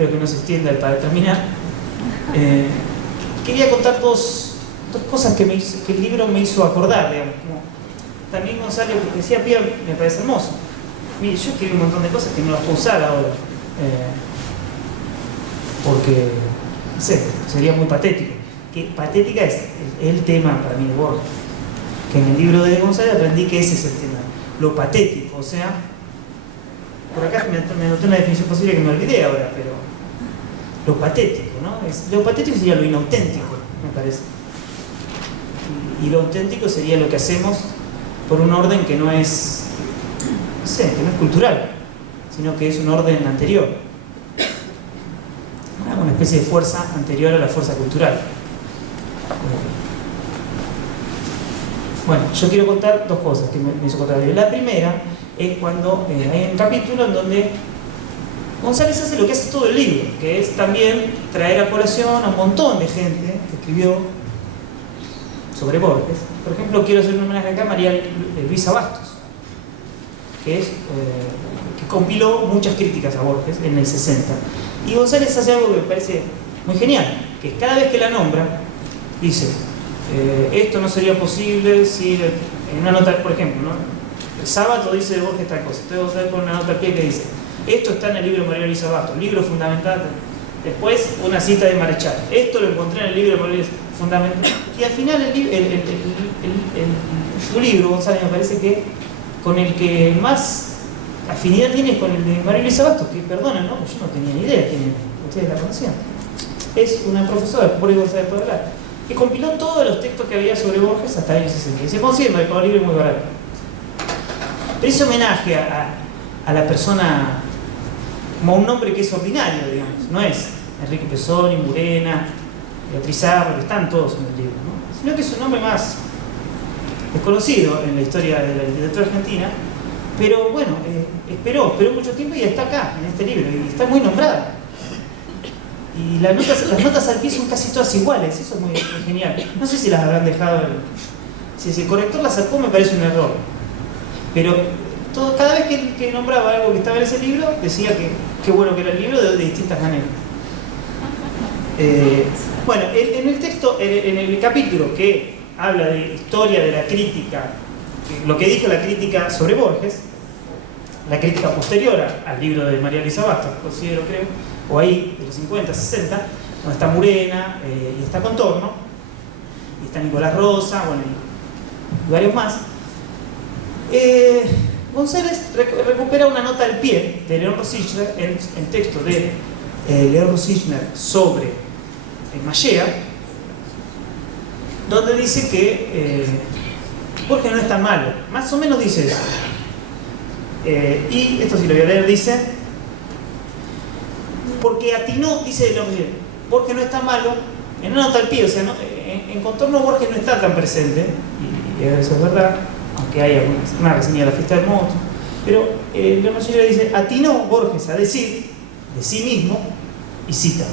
espero que no se extienda para terminar. Quería contar dos cosas que el libro me hizo acordar, digamos. Como también Gonzalo, lo que decía Pía, me parece hermoso. Mire, yo escribí un montón de cosas que no las puedo usar ahora, porque, no sé, sería muy patético. Que patética es el tema para mí de Borges. Que en el libro de González aprendí que ese es el tema, lo patético, o sea, por acá me noté una definición posible que me olvidé ahora, pero lo patético, ¿no? Lo patético sería lo inauténtico, me parece. Y lo auténtico sería lo que hacemos por un orden que no es, no sé, que no es cultural, sino que es un orden anterior. Una especie de fuerza anterior a la fuerza cultural. Bueno, yo quiero contar dos cosas que me hizo contar. La primera es cuando hay un capítulo en donde González hace lo que hace todo el libro, que es también traer a colación a un montón de gente que escribió sobre Borges. Por ejemplo, quiero hacer un homenaje acá a María Luisa Bastos, que compiló muchas críticas a Borges en el 60. Y González hace algo que me parece muy genial, que cada vez que la nombra, dice, esto no sería posible si en una nota, por ejemplo, ¿no? El sábado dice de Borges tal cosa, entonces González pone una nota al pie que dice, esto está en el libro de María Luisa Bastos, libro fundamental. Después una cita de Marechal, esto lo encontré en el libro de María Luisa, fundamental. Y al final su libro, González, me parece que con el que más afinidad tiene con el de María Luisa Bastos, que perdonen, ¿no? Yo no tenía ni idea quién era, ustedes la conocían. Es una profesora, por ahí González puede hablar, que compiló todos los textos que había sobre Borges hasta el año 60. Y se consigue un libro muy barato. Pero ese homenaje a la persona como un nombre que es ordinario, digamos. No es Enrique Pesoni, Murena, Beatriz Arro, que están todos en el libro, ¿no? Sino que es un nombre más desconocido en la historia de la literatura argentina. Pero bueno, esperó mucho tiempo y está acá, en este libro, y está muy nombrada. Y las notas al pie son casi todas iguales, eso es muy genial. No sé si las habrán dejado, si el corrector las sacó me parece un error. Pero cada vez que nombraba algo que estaba en ese libro, decía que qué bueno que era el libro de distintas maneras. Bueno, en el texto, en el capítulo que habla de historia de la crítica, lo que dijo la crítica sobre Borges, la crítica posterior al libro de María Luisa Bastos, considero, creo, o ahí, de los 50, 60, donde está Murena, y está Contorno, y está Nicolás Rosa, bueno, y varios más. González recupera una nota al pie de León Rosichner, en texto de León Rosichner sobre Mallea, donde dice que Borges no es tan malo, más o menos dice eso. Y esto sí lo voy a leer, dice, porque atinó, dice Borges no es tan malo, en una nota al pie, o sea, ¿no? En Contorno Borges no está tan presente, y eso es verdad, aunque hay una reseña de la fiesta del monstruo, pero León Rosichner dice, atinó Borges a decir de sí mismo, y cita,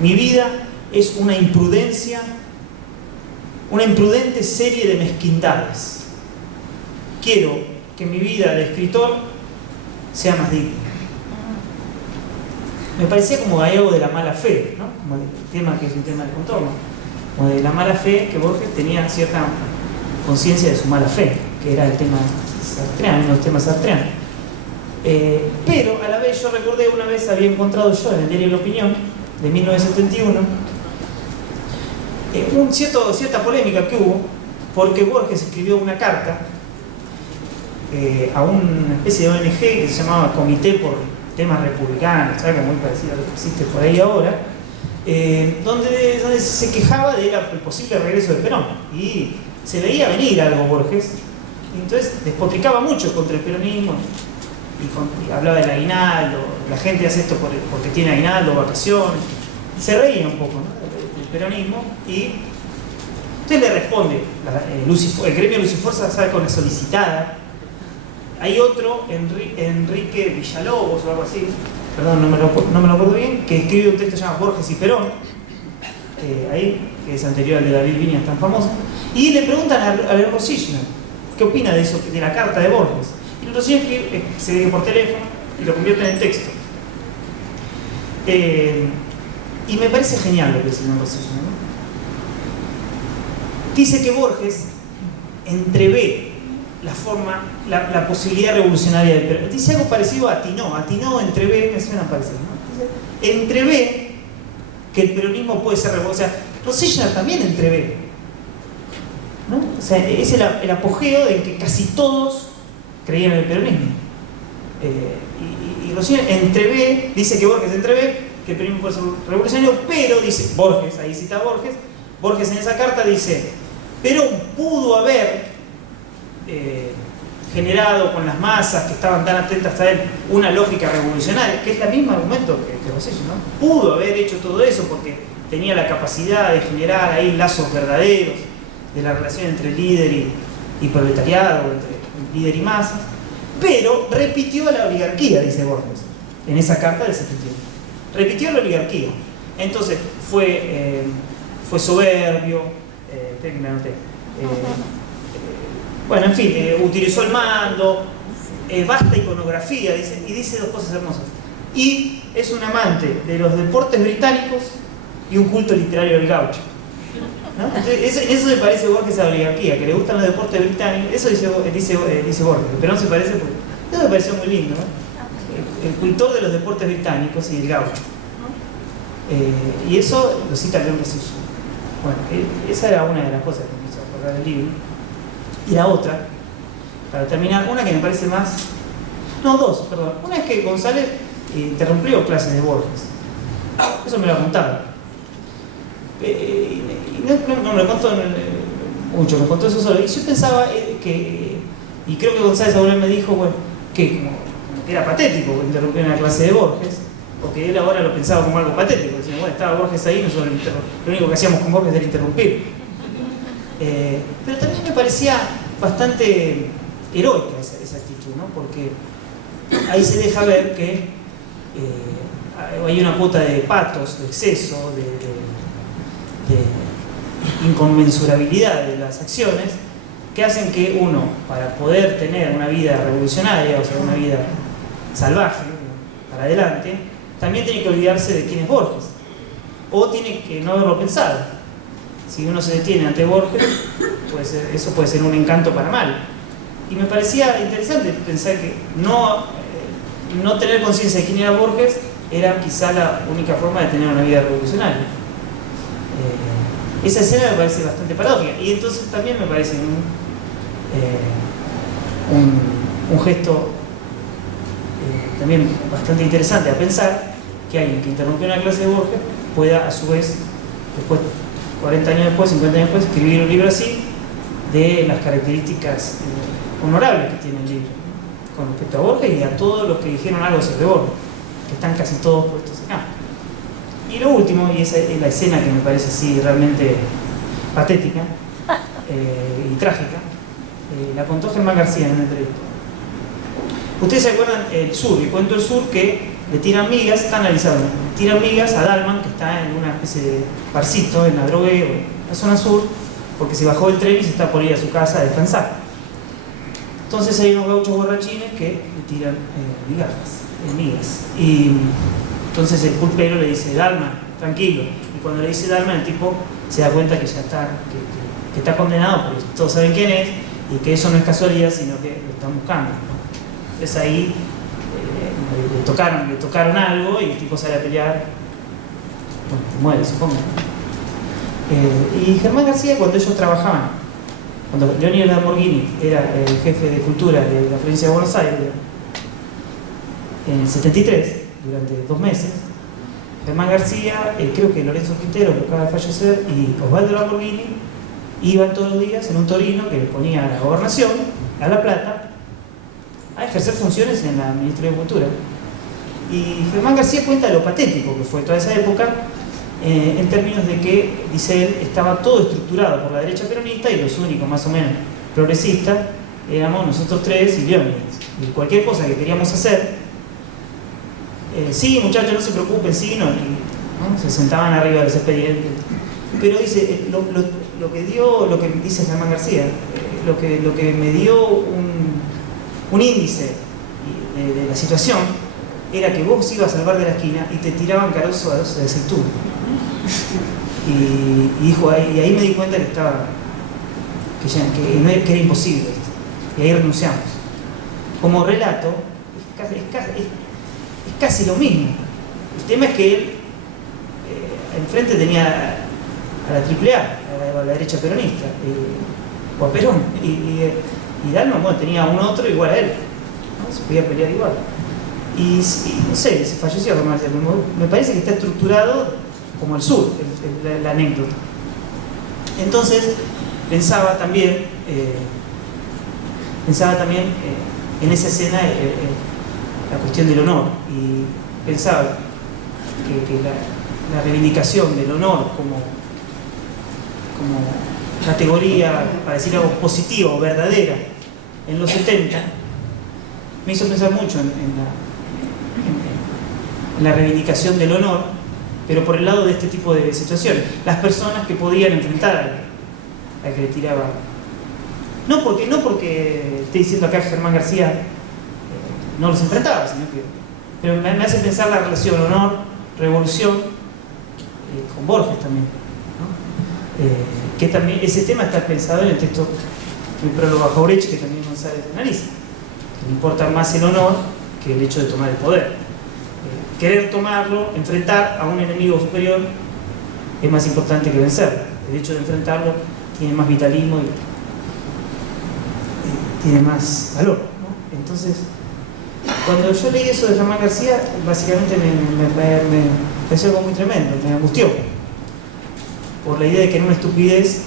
mi vida es una imprudencia, una imprudente serie de mezquindades. Quiero que mi vida de escritor sea más digna. Me parecía como algo de la mala fe, ¿no? Como el tema que es un tema de Contorno, como de la mala fe, que Borges tenía cierta conciencia de su mala fe, que era el tema sartreano, uno de los temas sartreanos. Pero a la vez yo recordé, una vez había encontrado yo en el diario La Opinión de 1971 cierta polémica que hubo porque Borges escribió una carta a una especie de ONG que se llamaba Comité por Temas Republicanos, ¿sabes? Muy parecido a lo que existe por ahí ahora, donde se quejaba del posible regreso de Perón, y se veía venir algo Borges, y entonces despotricaba mucho contra el peronismo, y hablaba del aguinaldo, la gente hace esto porque tiene aguinaldo, vacaciones, se reía un poco, ¿no? del peronismo, y entonces le responde el gremio Lucifuerza, sabe, con la solicitada. Hay otro, Enrique Villalobos o algo así, perdón, no me lo acuerdo bien, que escribe un texto llamado Borges y Perón, ahí, que es anterior al de David Viñas tan famoso, y le preguntan a León Rosichner qué opina de eso, de la carta de Borges. Y León Rosichner se lee por teléfono y lo convierte en texto. Y me parece genial lo que dice el señor Rosselló, ¿no? Dice que Borges entrevé la posibilidad revolucionaria del peronismo. Dice algo parecido a Atinó, entrevé, me suena parecido, ¿no? Dice, entrevé que el peronismo puede ser revolucionario. O sea, Rosselló también entrevé, ¿no? O sea, es el apogeo de que casi todos creían en el peronismo. Y Rosselló entrevé, dice que Borges entrevé que el peronismo puede ser revolucionario, pero dice Borges, ahí cita a Borges en esa carta dice, pero pudo haber generado con las masas que estaban tan atentas a él una lógica revolucionaria, que es el mismo argumento que Rosselló, ¿no? Pudo haber hecho todo eso porque tenía la capacidad de generar ahí lazos verdaderos de la relación entre líder y proletariado, entre líder y masas, pero repitió a la oligarquía, dice Borges, en esa carta del 71. Repitió la oligarquía. Entonces fue soberbio, bueno, en fin, utilizó el mando, vasta iconografía, dice, y dice dos cosas hermosas. Y es un amante de los deportes británicos y un culto literario del gaucho, ¿no? Entonces, eso se parece a Borges a la oligarquía, que le gustan los deportes británicos. Eso dice Borges, pero no se parece porque eso me pareció muy lindo, ¿no? El cultor de los deportes británicos y el gaucho. Y eso lo cita León Rosselló. Bueno, esa era una de las cosas que me hizo acordar del libro. Y la otra, para terminar, una que me parece más... No, dos, perdón. Una es que González interrumpió clases de Borges. Eso me lo contaron. Y no me lo contó mucho, me contó eso solo. Y yo pensaba que... Y creo que González Aurel me dijo, bueno, que como era patético interrumpir una clase de Borges, porque él ahora lo pensaba como algo patético. Decía, bueno, estaba Borges ahí, nosotros lo único que hacíamos con Borges era interrumpir. Pero también me parecía bastante heroica esa actitud, ¿no? Porque ahí se deja ver que hay una cuota de patos, de exceso, de inconmensurabilidad de las acciones que hacen que uno, para poder tener una vida revolucionaria, o sea, una vida salvaje, para adelante, también tiene que olvidarse de quién es Borges, o tiene que no haberlo pensado. Si uno se detiene ante Borges, eso puede ser un encanto para mal. Y me parecía interesante pensar que no tener conciencia de quién era Borges era quizá la única forma de tener una vida revolucionaria. Esa escena me parece bastante paradójica. Y entonces también me parece un gesto también bastante interesante a pensar que alguien que interrumpió una clase de Borges pueda a su vez, después 40 años después, 50 años después, escribir un libro así de las características honorables que tiene el libro, ¿no? Con respecto a Borges y a todos los que dijeron algo sobre Borges, que están casi todos puestos acá. Y lo último, y esa es la escena que me parece así realmente patética y trágica, la contó Germán García en una entrevista. Ustedes se acuerdan el sur, el cuento del sur que le tiran migas, está analizado, le tiran migas a Dalman, que está en una especie de barcito en la Drogué, en la zona sur, porque se bajó del tren y se está por ir a su casa a descansar. Entonces hay unos gauchos borrachines que le tiran migas. Y entonces el pulpero le dice, Dalman, tranquilo. Y cuando le dice Dalman, el tipo se da cuenta que ya está, que está condenado, porque todos saben quién es, y que eso no es casualidad, sino que lo están buscando, ¿no? Entonces ahí le tocaron algo y el tipo sale a pelear, bueno, muere, supongo. Y Germán García, cuando ellos trabajaban, cuando Leónidas Lamborghini era el jefe de cultura de la provincia de Buenos Aires, en el 73, durante 2 meses, Germán García, creo que Lorenzo Quintero, que acaba de fallecer, y Osvaldo Lamborghini iban todos los días en un torino que les ponía a la gobernación, a La Plata, a ejercer funciones en la Ministerio de Cultura. Y Germán García cuenta lo patético que fue toda esa época, en términos de que, dice él, estaba todo estructurado por la derecha peronista y los únicos más o menos progresistas éramos nosotros tres y Leónidas. Y cualquier cosa que queríamos hacer, sí, muchachos, no se preocupen, sí, no, se sentaban arriba de los expedientes. Pero dice, lo que dice Germán García, lo que me dio un índice de la situación era que vos ibas al bar de la esquina y te tiraban carozo de aceituna. Y dijo, y ahí me di cuenta que estaba, que era imposible esto. Y ahí renunciamos. Como relato, es casi lo mismo. El tema es que él enfrente tenía a la AAA, a la derecha peronista, o a Perón, y Dalma, bueno, tenía un otro igual a él, ¿no? Se podía pelear igual. Y no sé, se falleció Germán García, me parece que está estructurado como el sur, la anécdota. Entonces, pensaba también en esa escena la cuestión del honor, y pensaba que la reivindicación del honor como categoría, para decir algo positivo o verdadera, en los 70, me hizo pensar mucho en la reivindicación del honor, pero por el lado de este tipo de situaciones. Las personas que podían enfrentar al que le tiraba. No porque esté diciendo acá Germán García no los enfrentaba, sino que, pero me hace pensar la relación honor-revolución con Borges también, ¿no? Que también ese tema está pensado en el texto del prólogo a Jauretche, que también González analiza, que le importa más el honor que el hecho de tomar el poder. Querer tomarlo, enfrentar a un enemigo superior es más importante que vencerlo. El hecho de enfrentarlo tiene más vitalismo y tiene más valor, ¿no? Entonces, cuando yo leí eso de Germán García, básicamente me pareció algo muy tremendo, me angustió, por la idea de que en una estupidez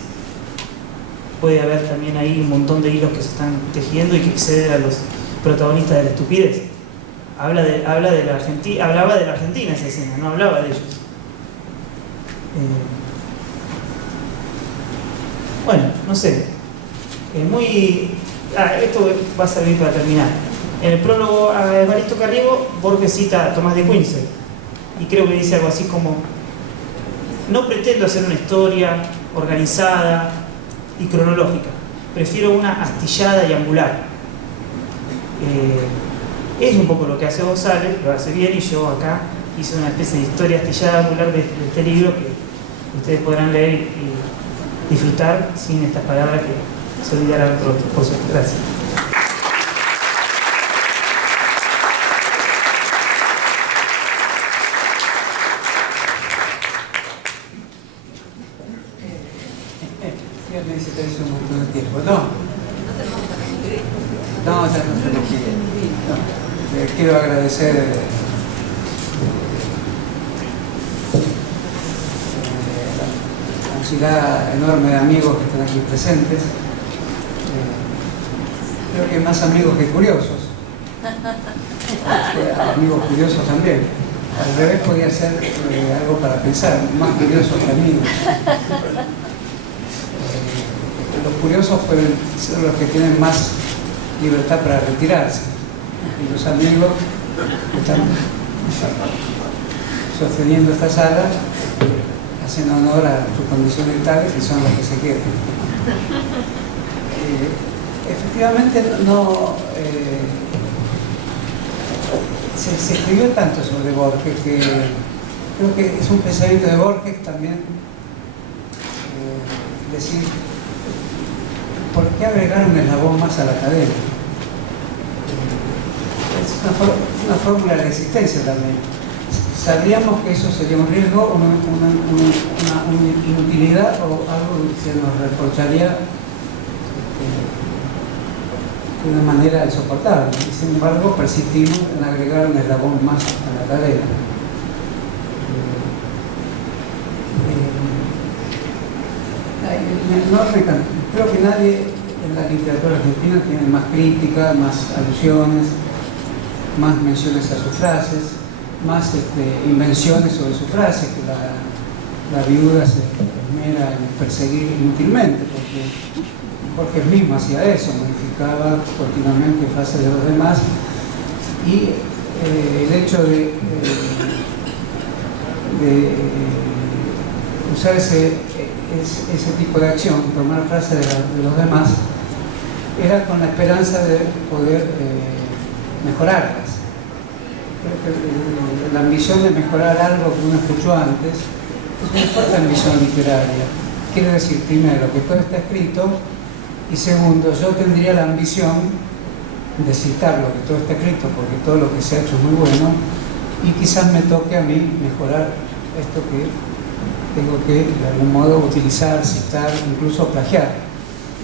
puede haber también ahí un montón de hilos que se están tejiendo y que exceden a los protagonistas de la estupidez. Hablaba de la Argentina esa escena, no hablaba de ellos. Bueno, no sé. Esto va a servir para terminar. En el prólogo a Evaristo Carriego, Borges cita a Tomás de Quincy, y creo que dice algo así como: no pretendo hacer una historia organizada y cronológica, prefiero una astillada y angular. Es un poco lo que hace González, lo hace bien, y yo acá hice una especie de historia astillada angular de este libro que ustedes podrán leer y disfrutar sin estas palabras que se olvidarán pronto, por suerte. Gracias. Me dice que es un montón de tiempo. No, ya no se lo quiere. No. Quiero agradecer la cantidad enorme de amigos que están aquí presentes. Creo que más amigos que curiosos. Amigos curiosos también. Al revés podía ser algo para pensar, más curiosos que amigos. Los curiosos pueden ser los que tienen más libertad para retirarse, y los amigos que están sosteniendo esta sala hacen honor a sus condiciones vitales y son los que se quedan. Efectivamente se escribió tanto sobre Borges que creo que es un pensamiento de Borges también decir: ¿por qué agregar un eslabón más a la cadena? Es una fórmula de la existencia también. Sabríamos que eso sería un riesgo, una inutilidad o algo que se nos reprocharía de una manera insoportable. Y sin embargo, persistimos en agregar un eslabón más a la cadena. Creo que nadie en la literatura argentina tiene más crítica, más alusiones, más menciones a sus frases, más invenciones sobre sus frases, que la viuda se esmera en perseguir inútilmente, porque Borges mismo hacía eso, modificaba continuamente frases de los demás, y el hecho de usar ese tipo de acción, tomar frases de los demás, era con la esperanza de poder mejorarlas. la ambición de mejorar algo que uno escuchó antes es una fuerte ambición literaria. Quiere decir, primero, que todo está escrito, y segundo, yo tendría la ambición de citar lo que todo está escrito, porque todo lo que se ha hecho es muy bueno, y quizás me toque a mí mejorar esto que tengo que de algún modo utilizar, citar, incluso plagiar.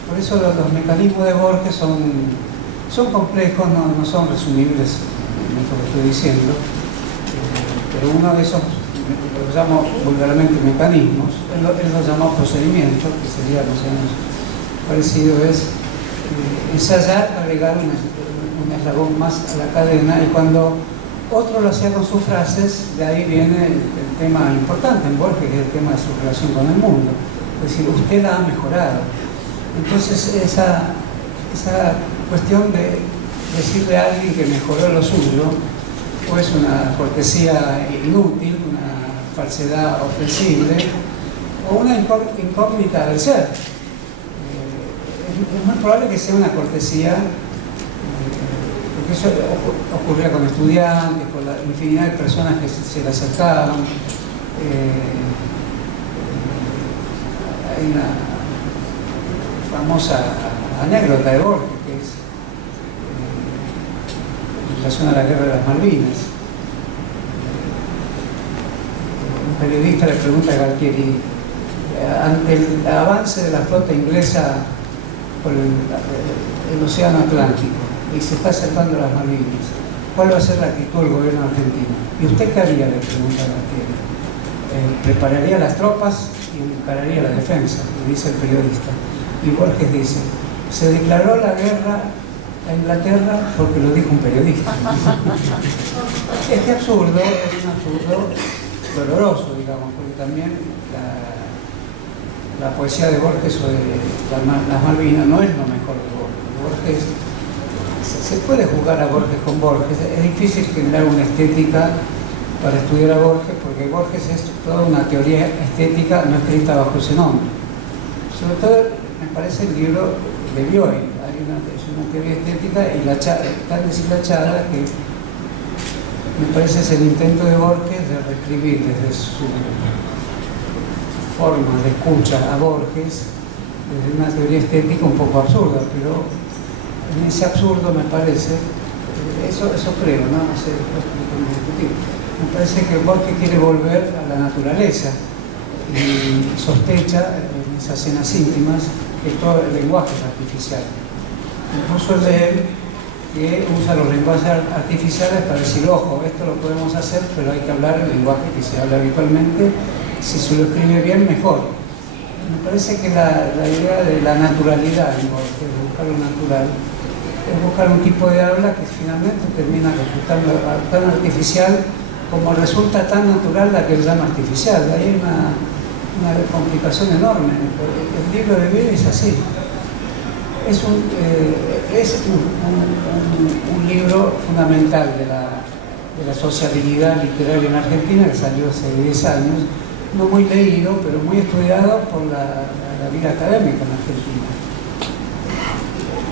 Por eso los mecanismos de Borges son complejos, no son resumibles en esto que estoy diciendo, pero uno de esos, lo llamo vulgarmente mecanismos, él lo llamó procedimiento, que sería más o menos parecido, es ensayar, agregar un eslabón más a la cadena, y cuando otro lo hacía con sus frases, de ahí viene el tema importante en Borges, que es el tema de su relación con el mundo. Es decir, usted la ha mejorado. Entonces esa cuestión de decirle a alguien que mejoró lo suyo, pues una cortesía inútil, una falsedad ofensible, o una incógnita del ser. Es muy probable que sea una cortesía, porque eso ocurría con estudiantes, con la infinidad de personas que se le acercaban. Hay una famosa anécdota de Borges, que es en relación a la guerra de las Malvinas. Un periodista le pregunta a Galtieri, ante el avance de la flota inglesa por el océano Atlántico y se está acercando a las Malvinas, ¿cuál va a ser la actitud del gobierno argentino? ¿Y usted qué haría?, le pregunta Galtieri. Prepararía las tropas y encararía la defensa, le dice el periodista. Y Borges dice, se declaró la guerra a Inglaterra porque lo dijo un periodista. Este absurdo es un absurdo doloroso, digamos, porque también la poesía de Borges sobre las Malvinas no es lo mejor de Borges. Se puede juzgar a Borges con Borges, es difícil generar una estética para estudiar a Borges, porque Borges es toda una teoría estética no escrita bajo ese nombre. Sobre todo, me parece el libro de Bioy, es una teoría estética, y tan deshilachada que me parece es el intento de Borges de reescribir desde su forma de escucha a Borges, desde una teoría estética un poco absurda, pero en ese absurdo me parece, eso creo, no sé, después podemos discutir, me parece que Borges quiere volver a la naturaleza y sospecha en esas escenas íntimas que todo el lenguaje es artificial. Incluso el de él, que usa los lenguajes artificiales para decir, ojo, esto lo podemos hacer, pero hay que hablar el lenguaje que se habla habitualmente. Si se lo escribe bien, mejor. Me parece que la idea de la naturalidad, de buscar lo natural, es buscar un tipo de habla que finalmente termina resultando tan artificial como resulta tan natural la que él llama artificial. De ahí hay una complicación enorme. El libro de Bioy es así. Es un libro fundamental de la sociabilidad literaria en Argentina, que salió hace 10 años, no muy leído, pero muy estudiado por la vida académica en Argentina.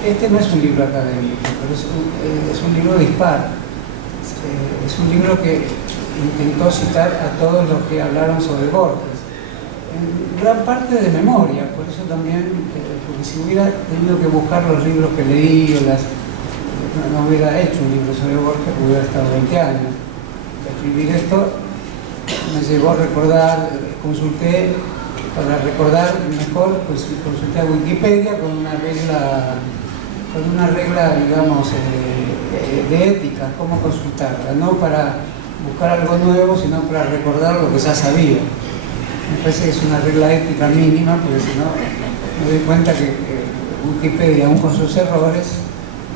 Este no es un libro académico, pero es un libro dispar. Es un libro que intentó citar a todos los que hablaron sobre Borges, en gran parte de memoria, por eso también, porque si hubiera tenido que buscar los libros que leí no hubiera hecho un libro sobre Borges, hubiera estado 20 años. Escribir esto me llevó a recordar, consulté, para recordar mejor, pues consulté a Wikipedia con una regla, digamos, de ética, cómo consultarla, no para buscar algo nuevo, sino para recordar lo que ya sabía. Me parece que es una regla ética mínima, porque si no, me doy cuenta que Wikipedia, aún con sus errores,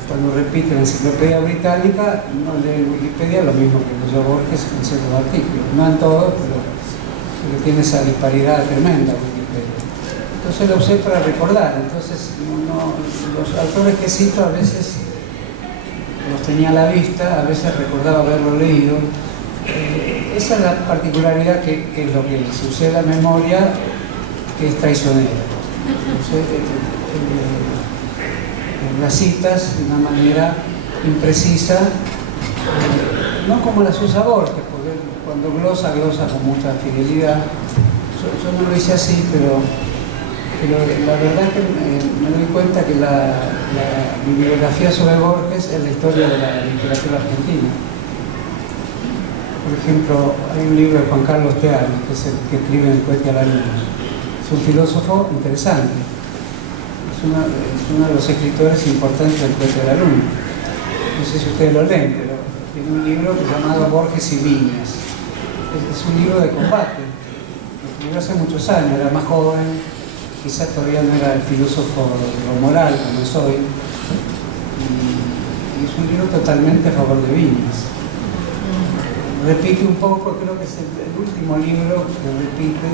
cuando repite la enciclopedia británica, no lee Wikipedia lo mismo que leyó Borges en ciertos artículos. No en todos, pero tiene esa disparidad tremenda Wikipedia. Entonces lo usé para recordar. Entonces, los autores que cito a veces los tenía a la vista, a veces recordaba haberlo leído. Esa es la particularidad que es lo que se usé la memoria, que es traicionera. Las citas de una manera imprecisa, no como las usa Borges, porque cuando glosa con mucha fidelidad. Yo no lo hice así, pero la verdad es que me doy cuenta que la bibliografía sobre Borges es la historia de la literatura argentina. Por ejemplo, hay un libro de Juan Carlos Teano, que es el que escribe en El cohete a la luna. Es un filósofo interesante. Es uno de los escritores importantes del cohete a la luna. No sé si ustedes lo leen, pero tiene un libro llamado Borges y Viñas. Es un libro de combate. Lo escribió hace muchos años, era más joven, quizás todavía no era el filósofo de lo moral como soy. Y es un libro totalmente a favor de Viñas. Repite un poco, creo que es el último libro que repite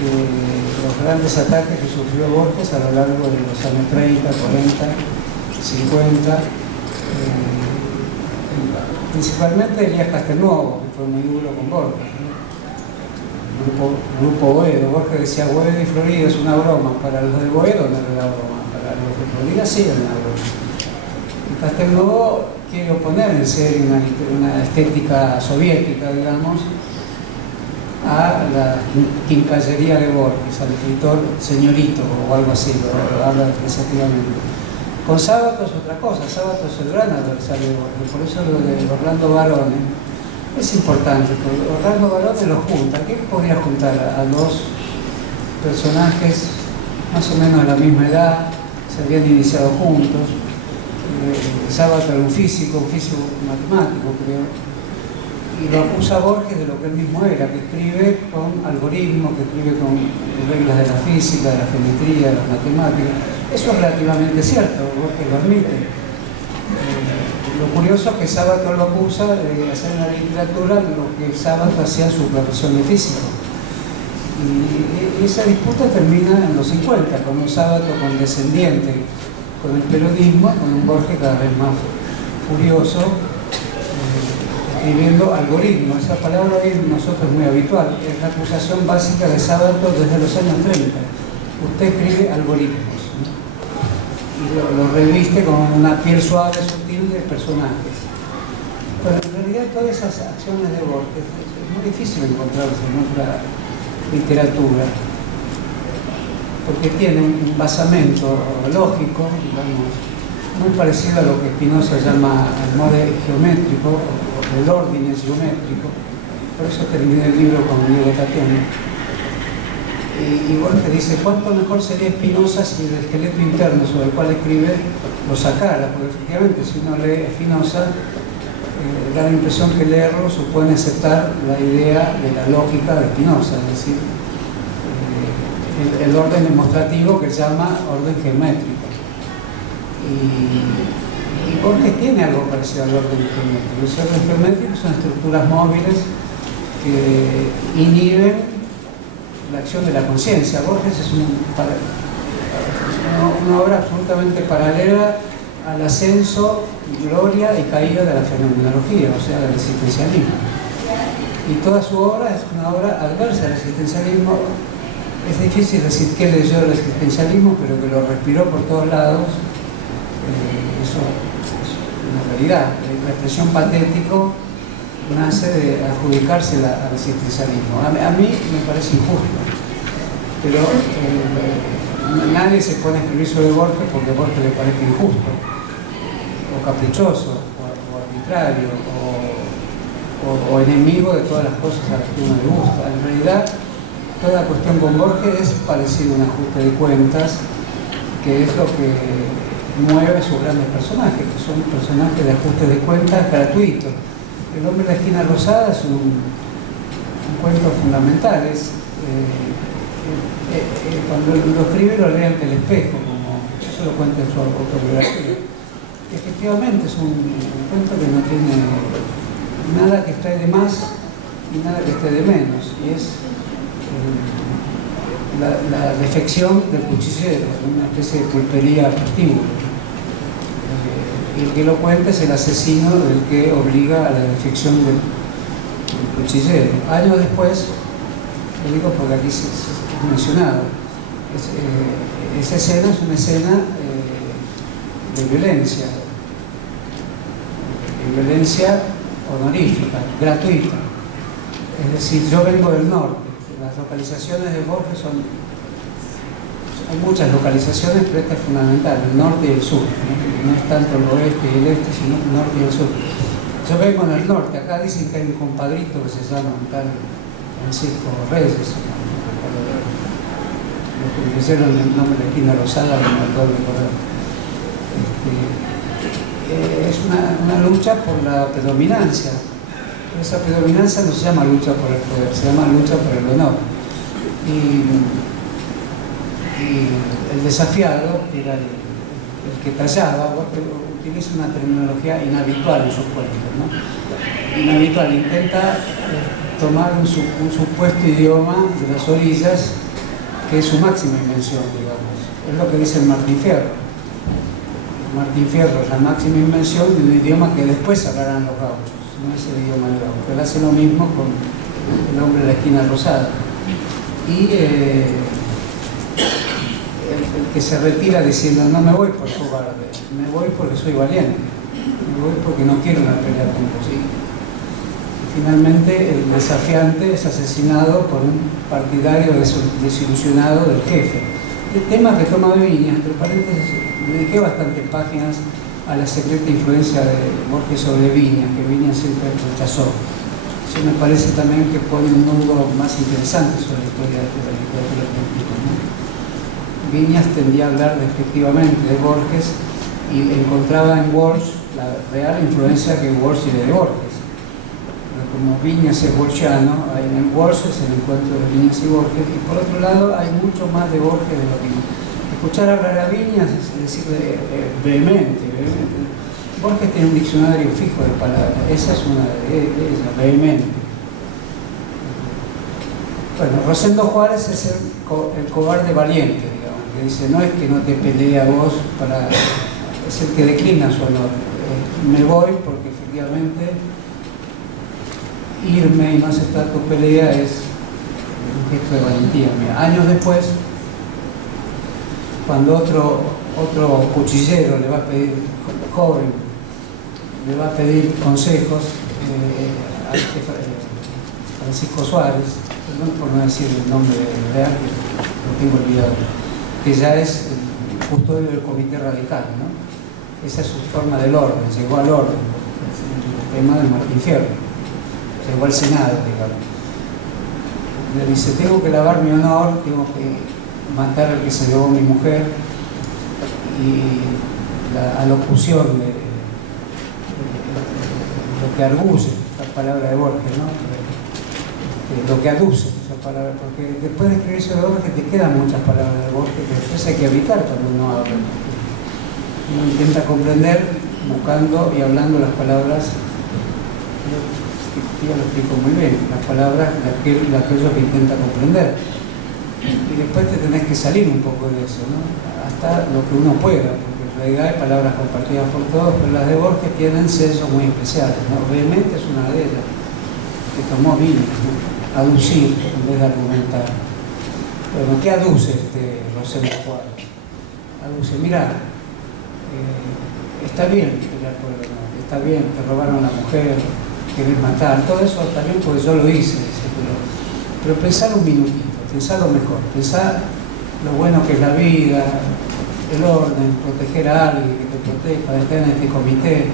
los grandes ataques que sufrió Borges a lo largo de los años 30, 40, 50, principalmente Elías Castelnuovo, que fue muy duro con Borges, ¿no? Grupo Boedo. Borges decía: Boedo y Florida es una broma. Para los de Boedo no era una broma, para los de Florida sí era una broma. Y Castelnuovo quiere oponer en serio una estética soviética, digamos, a la quincallería de Borges, al escritor señorito o algo así, lo habla despreciativamente. Con Sábato es otra cosa. Sábato es el gran adversario de Borges, por eso lo de Orlando Barone es importante, porque Orlando Barone lo junta. ¿Qué podría juntar a dos personajes más o menos de la misma edad? Se habían iniciado juntos. Sábato era un físico matemático, creo, y lo acusa a Borges de lo que él mismo era, que escribe con algoritmos, que escribe con reglas de la física, de la geometría, de la matemática. Eso es relativamente cierto, Borges lo admite. Lo curioso es que Sábato lo acusa de hacer en la literatura lo que Sábato hacía en su profesión de físico. Y esa disputa termina en los 50, con un Sábato condescendiente con el peronismo, con un Borges cada vez más furioso, escribiendo algoritmos. Esa palabra hoy en nosotros es muy habitual, es la acusación básica de Sábato desde los años 30. Usted escribe algoritmos, ¿no? Y lo reviste con una piel suave, sutil de personajes. Pero en realidad todas esas acciones de Borges es muy difícil encontrarse en nuestra literatura, porque tiene un basamento lógico, digamos, muy parecido a lo que Spinoza llama el mode geométrico, o el orden geométrico. Por eso terminé el libro con Diego Tatone. Y Borges dice: ¿cuánto mejor sería Spinoza si el esqueleto interno sobre el cual escribe lo sacara? Porque efectivamente, si uno lee Spinoza, da la impresión que leerlo supone aceptar la idea de la lógica de Spinoza, es decir, el orden demostrativo que se llama orden geométrico. Y Borges tiene algo parecido al orden geométrico. Los orden geométricos son estructuras móviles que inhiben la acción de la conciencia. Borges es una obra absolutamente paralela al ascenso, gloria y caída de la fenomenología, o sea, del existencialismo. Y toda su obra es una obra adversa al existencialismo. Es difícil decir que leyó el existencialismo, pero que lo respiró por todos lados. Eso es una realidad. La expresión patético nace de adjudicarse al existencialismo. A mí me parece injusto, pero nadie se pone a escribir sobre Borges porque Borges le parece injusto, o caprichoso, o arbitrario, o enemigo de todas las cosas a las que uno le gusta. En realidad, toda cuestión con Borges es parecido a un ajuste de cuentas, que es lo que mueve a sus grandes personajes, que son personajes de ajuste de cuentas gratuitos. El hombre de la esquina rosada es un cuento fundamental. Cuando lo escribe lo lee ante el espejo, como eso lo cuenta en su autobiografía. Efectivamente es un cuento que no tiene nada que esté de más y nada que esté de menos, y es la defección del cuchillero, una especie de pulpería prostíbulo. Y el que lo cuenta es el asesino del que obliga a la defección del cuchillero. Años después, lo digo porque aquí se ha mencionado, esa escena es una escena de violencia honorífica, gratuita. Es decir, yo vengo del norte. Las localizaciones de Borges son... Hay muchas localizaciones, pero esta es fundamental, el norte y el sur. No es tanto el oeste y el este, sino el norte y el sur. Yo vengo en el norte. Acá dicen que hay un compadrito que se llama un tal Francisco Reyes, lo que me hicieron el nombre de Esquina Rosada, no me acuerdo de recordar. Es una lucha por la predominancia. Pero esa predominancia no se llama lucha por el poder, se llama lucha por el honor. Y el desafiado era el que tallaba, utiliza una terminología inhabitual en sus cuentos, ¿no? Inhabitual, intenta tomar un supuesto idioma de las orillas que es su máxima invención, digamos. Es lo que dice el Martín Fierro. Martín Fierro es la máxima invención de un idioma que después hablarán los gauchos, no es el idioma del gaucho. Él hace lo mismo con el hombre de la esquina rosada. Y el que se retira diciendo no me voy por cobarde, me voy porque soy valiente, me voy porque no quiero una pelea con vos. Y finalmente el desafiante es asesinado por un partidario desilusionado del jefe. El tema que toma Viñas, entre paréntesis, dediqué bastantes páginas a la secreta influencia de Borges sobre Viñas, que Viñas siempre rechazó. Eso me parece también que pone un nudo más interesante sobre la historia de la literatura argentina, ¿no? Viñas tendía a hablar despectivamente de Borges y encontraba en Walsh la real influencia que Walsh tiene de Borges. Pero como Viñas es borgiano, en Walsh es el encuentro de Viñas y Borges, y por otro lado hay mucho más de Borges de lo que escuchar hablar a Viñas es decir vehemente. Borges tiene un diccionario fijo de palabras, esa es una de ellas, vehemente. Bueno, Rosendo Juárez es el cobarde valiente, digamos, que dice, no es que no te pelee a vos, es el que declina su honor. Me voy porque efectivamente irme y no aceptar tu pelea es un gesto de valentía. Mira, años después, cuando otro cuchillero le va a pedir, joven, le va a pedir consejos a Francisco Suárez, perdón por no decir el nombre real, que lo tengo olvidado, que ya es el custodio del comité radical, ¿no? Esa es su forma del orden, llegó al orden, el tema de Martín Fierro, llegó al Senado, digamos. Le dice, tengo que lavar mi honor, tengo que matar al que se llevó mi mujer, y la alocución de lo que arguye, la palabra de Borges, ¿no? Lo que aduce, esa palabra, porque después de escribir sobre Borges te quedan muchas palabras de Borges que después hay que evitar cuando uno habla. Uno intenta comprender buscando y hablando las palabras, ya lo explico muy bien, las palabras de aquello que intenta comprender. Y después te tenés que salir un poco de eso, ¿no? Hasta lo que uno pueda, porque en realidad hay palabras compartidas por todos, pero las de Borges tienen sellos muy especiales, ¿no? Obviamente es una de ellas, que tomó Viñas, ¿no? Aducir en vez de argumentar. Bueno, ¿qué aduce Rosendo Juárez? Aduce, mira, está bien pelear por el honor, está bien, te robaron a la mujer, querés matar, todo eso está bien porque yo lo hice, pero pensar un minutito, pensar lo mejor, pensar lo bueno que es la vida, el orden, proteger a alguien que te proteja, estar en este comité.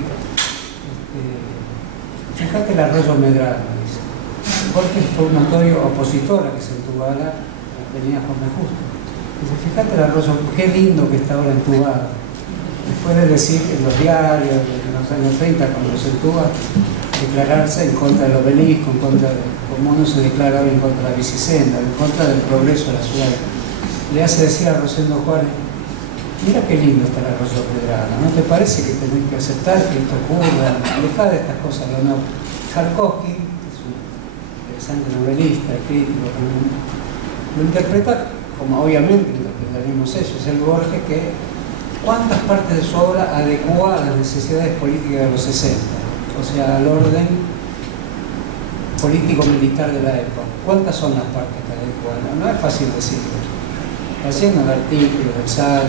Fíjate el arroyo Medrano, dice. Borges fue un notorio opositor a que se entubara, venía Jorge Justo. Dice, fíjate el arroyo, qué lindo que está ahora entubado. Después de decir en los diarios de los años 30, cuando se entuba, declararse en contra del obelisco, en contra de, como uno se declara hoy en contra de la bicicenda, en contra del progreso de la ciudad. Le hace decir a Rosendo Juárez, mira qué lindo está el arroyo Medrano, ¿no te parece que tenés que aceptar que esto ocurra? Dejá de estas cosas, ¿no? Tarkovsky, que es un interesante novelista, crítico, lo interpreta como obviamente interpretaremos eso, es el Borges que cuántas partes de su obra adecua a las necesidades políticas de los 60, o sea, al orden político-militar de la época. ¿Cuántas son las partes que adecuan? No es fácil decirlo. Haciendo el artículo, el ensayo,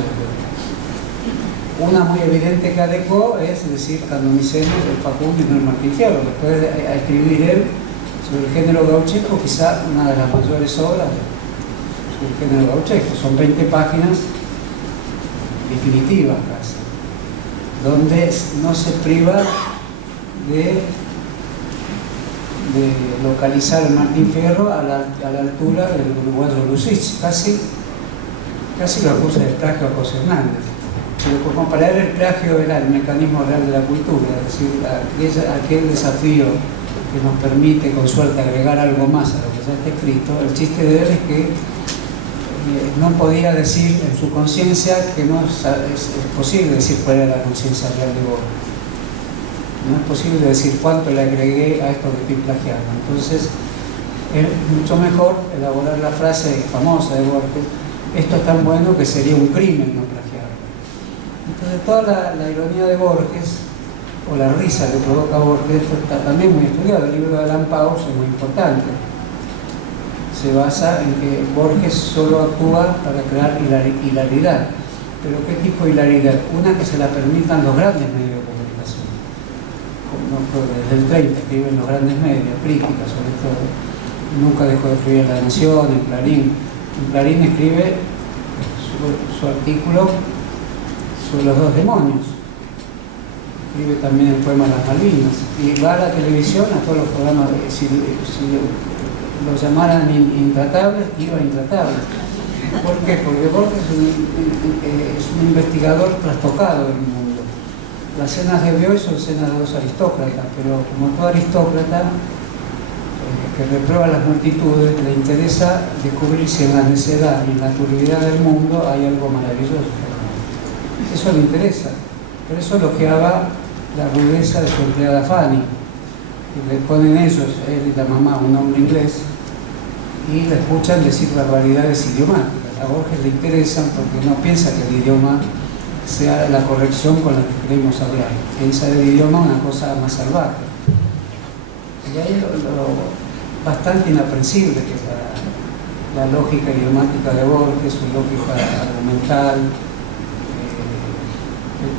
Una muy evidente que adecuó es decir, canonicemos el Facundo y no el Martín Fierro. Después de escribir él sobre el género gauchesco, quizá una de las mayores obras sobre el género gauchesco. Son 20 páginas definitivas casi, donde no se priva de localizar el Martín Fierro a la altura del uruguayo Lucich, casi lo acusa de plagio a José Hernández. Pero como para él el plagio era el mecanismo real de la cultura, es decir, aquel desafío que nos permite con suerte agregar algo más a lo que ya está escrito. El chiste de él es que no podía decir en su conciencia que no es posible decir cuál era la conciencia real de Borges. No es posible decir cuánto le agregué a esto que estoy plagiando. Entonces, es mucho mejor elaborar la frase famosa de Borges: esto es tan bueno que sería un crimen no plagiarlo. Entonces, toda la ironía de Borges, o la risa que provoca Borges, esto está también muy estudiado. El libro de Alan Pauls es muy importante. Se basa en que Borges solo actúa para crear hilaridad. ¿Pero qué tipo de hilaridad? Una que se la permitan los grandes medios de comunicación. Desde el 30 escriben los grandes medios, críticas sobre todo. Nunca dejó de escribir en La Nación, en Clarín. En Clarín escribe su artículo sobre los dos demonios. Escribe también el poema Las Malvinas. Y va a la televisión, a todos los programas. Si lo llamaran intratables, iba a intratables. ¿Por qué? Porque Borges es un investigador trastocado del mundo. Las cenas de hoy son cenas de dos aristócratas, pero como todo aristócrata que reprueba las multitudes, le interesa descubrir si en la necedad y en la turbidez del mundo hay algo maravilloso. Eso le interesa. Por eso elogiaba la rudeza de su empleada Fanny. Le ponen ellos, él y la mamá, un hombre inglés, y le escuchan decir barbaridades idiomáticas. A Borges le interesan porque no piensa que el idioma sea la corrección con la que queremos hablar. Piensa del idioma una cosa más salvaje. Y ahí lo bastante inaprensible que es la lógica idiomática de Borges, su lógica argumental,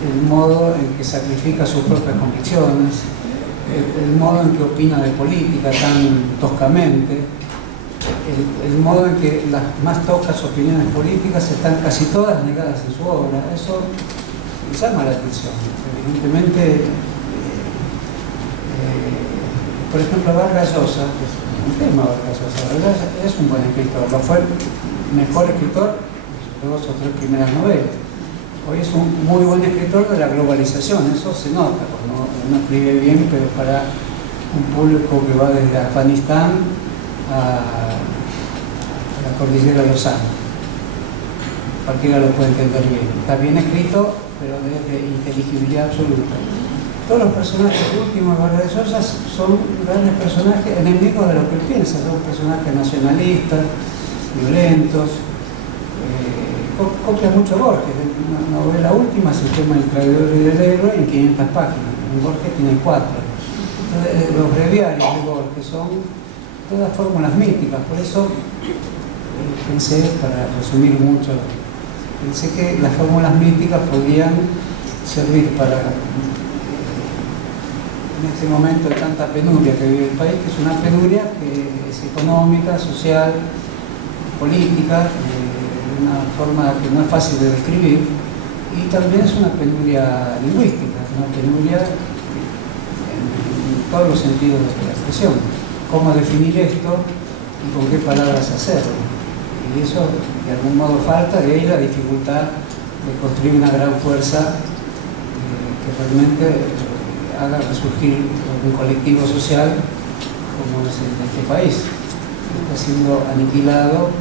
el modo en que sacrifica sus propias convicciones, el modo en que opina de política tan toscamente, el modo en que las más toscas opiniones políticas están casi todas negadas en su obra. Eso llama la atención. Evidentemente, por ejemplo, Vargas Llosa, un tema Vargas Llosa es un buen escritor, lo fue el mejor escritor de sus 2 o 3 primeras novelas. Hoy es un muy buen escritor de la globalización, eso se nota, cuando uno escribe bien, pero para un público que va desde Afganistán a la cordillera de los Andes. Cualquiera lo puede entender bien. Está bien escrito, pero de inteligibilidad absoluta. Todos los personajes últimos de Vargas Llosa son grandes personajes enemigos de lo que él piensa, son personajes nacionalistas, violentos. Copia mucho Borges. Una novela última es el tema del traidor y del héroe en 500 páginas. En Borges tiene 4. Entonces, los breviarios de Borges son todas fórmulas míticas. Por eso pensé, para resumir mucho, pensé que las fórmulas míticas podían servir para, en este momento de tanta penuria que vive el país, que es una penuria que es económica, social, política, una forma que no es fácil de describir, y también es una penuria lingüística, es una penuria en todos los sentidos de la expresión. Cómo definir esto y con qué palabras hacerlo. Y eso de algún modo falta, de ahí la dificultad de construir una gran fuerza que realmente haga resurgir un colectivo social como es el de este país, que está siendo aniquilado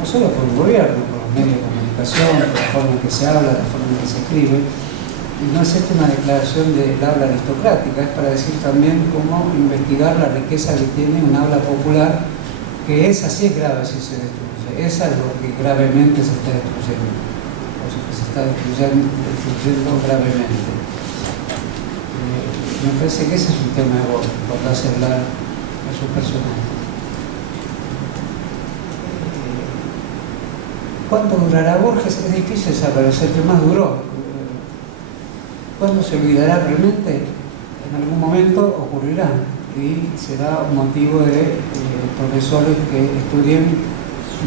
no solo por el gobierno, por los medios de comunicación, por la forma en que se habla, la forma en que se escribe. Y no es esta una declaración del habla aristocrática, es para decir también cómo investigar la riqueza que tiene un habla popular, que esa sí es grave si se destruye, esa es lo que gravemente se está destruyendo, o sea, que se está destruyendo gravemente. Me parece que ese es un tema de Borges, cuando hace hablar a sus personajes. ¿Cuánto durará Borges? Es difícil saber, es el que más duró. ¿Cuándo se olvidará realmente? En algún momento ocurrirá y será un motivo de profesores que estudien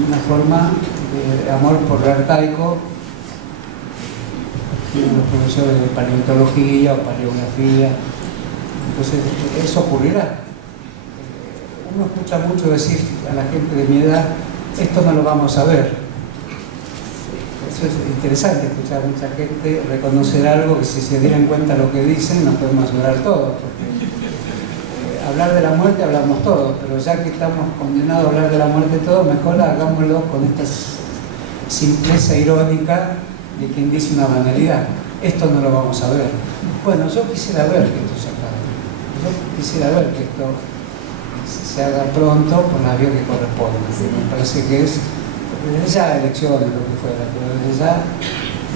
una forma de amor por lo arcaico, los profesores de paleontología o paleografía. Entonces eso ocurrirá. Uno escucha mucho decir a la gente de mi edad, esto no lo vamos a ver. Eso es interesante, escuchar a mucha gente reconocer algo que si se dieran cuenta lo que dicen nos podemos llorar todos, porque hablar de la muerte hablamos todos, pero ya que estamos condenados a hablar de la muerte todos, mejor hagámoslo con esta simpleza irónica de quien dice una banalidad. Esto no lo vamos a ver. Bueno, yo quisiera ver que esto se acabe. Yo quisiera ver que esto se haga pronto por la vía que corresponde. Me parece que es desde ya elecciones, lo que fuera, pero desde ya,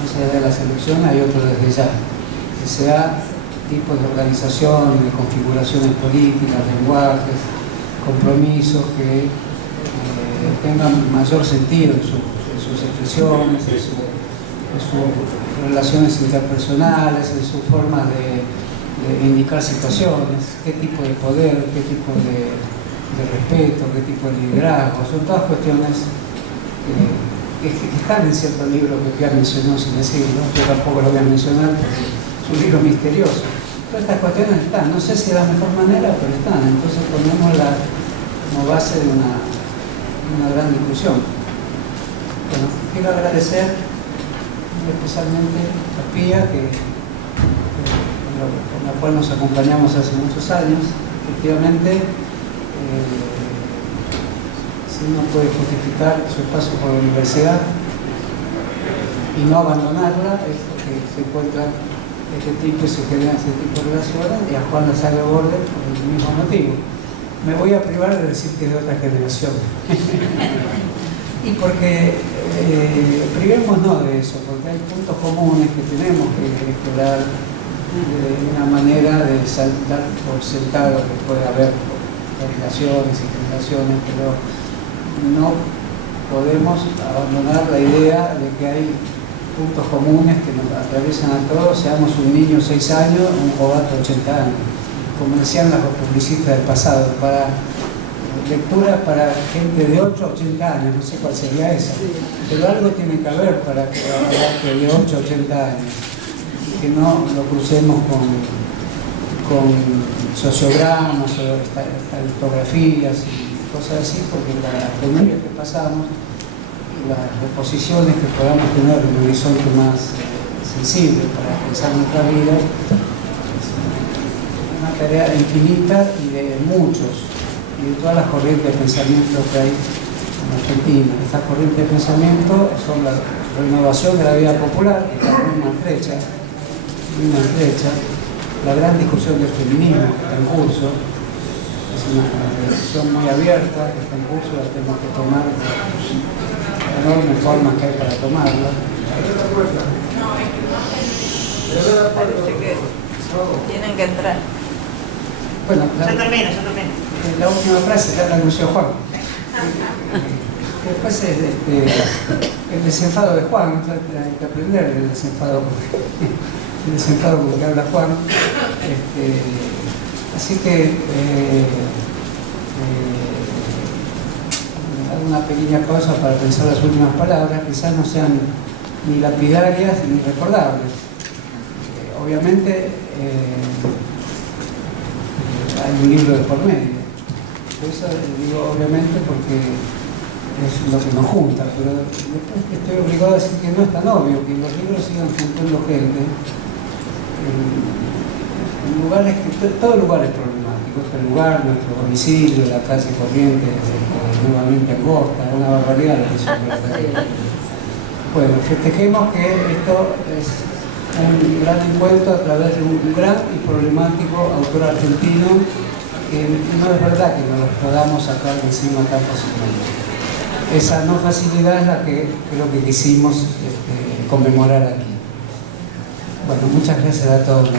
más allá de las elecciones, hay otro desde ya. Que sea tipos de organización, de configuraciones políticas, lenguajes, compromisos que tengan mayor sentido en sus expresiones, en sus relaciones interpersonales, en su forma de indicar situaciones, qué tipo de poder, qué tipo de respeto, qué tipo de liderazgo. Son todas cuestiones que están en cierto libro que ya mencionó sin decirlo, yo tampoco lo voy a mencionar porque es un libro misterioso. Todas estas cuestiones están, no sé si de la mejor manera, pero están, entonces ponémosla como base de una gran discusión. Bueno, quiero agradecer especialmente a Pía, con la cual nos acompañamos hace muchos años. Efectivamente, si uno puede justificar su paso por la universidad y no abandonarla, es porque se encuentra este tipo y se generan este tipo de relaciones, y a Juan Lasalle Borde por el mismo motivo. Me voy a privar de decir que es de otra generación. Y porque privémonos de eso, porque hay puntos comunes que tenemos que explorar de una manera de dar por sentado que puede haber relaciones y generaciones, pero no podemos abandonar la idea de que hay puntos comunes que nos atraviesan a todos, seamos un niño 6 años o un jovato 80 años. Como decían los publicistas del pasado, para lectura para gente de 8 a 80 años, no sé cuál sería esa, pero algo tiene que haber para que de 8 a 80 años, y que no lo crucemos con sociogramas o estadistografías y cosas así, porque las penurias que pasamos y las reposiciones que podamos tener en un horizonte más sensible para pensar nuestra vida es una tarea infinita y de muchos, y de todas las corrientes de pensamiento que hay en Argentina. Estas corrientes de pensamiento son la renovación de la vida popular, que está muy maltrecha, la gran discusión del feminismo que está en curso, es una discusión muy abierta, que está en curso, la tenemos que tomar de enormes formas que hay para tomarla. Parece que tienen que entrar. Bueno, Ya termina. la última frase ya la anunció Juan. Después el desenfado de Juan, hay que aprender el desenfado porque habla Juan. Así que hago una pequeña pausa para pensar las últimas palabras, quizás no sean ni lapidarias ni recordables. Obviamente hay un libro de por medio. Eso digo obviamente porque es lo que nos junta, pero después estoy obligado a decir que no es tan obvio, que los libros sigan juntando gente en lugares que todo lugar es problemático. Este lugar, nuestro domicilio, la calle Corrientes, nuevamente angosta, es una barbaridad lo que sucede. Bueno, festejemos que esto es un gran encuentro a través de un gran y problemático autor argentino, que no es verdad que nos los podamos sacar de encima tan fácilmente. Esa no facilidad es la que creo que quisimos conmemorar aquí. Bueno, muchas gracias a todos.